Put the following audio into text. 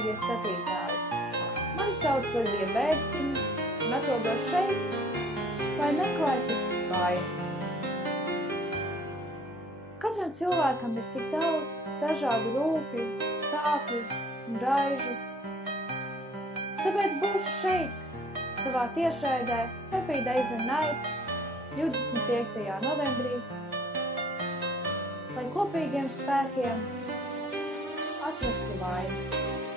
dārgie skatītāji! Mani sauc Lidija Bērziņa un atrodos šeit, lai meklētu laimi. Katram cilvēkam ir tik daudz dažādu rūpju, sāpju un raižu. Tāpēc būšu šeit, savā tiešraidē Happy Days and Nights 25. novembrī, lai kopīgiem spēkiem atrastu laimi.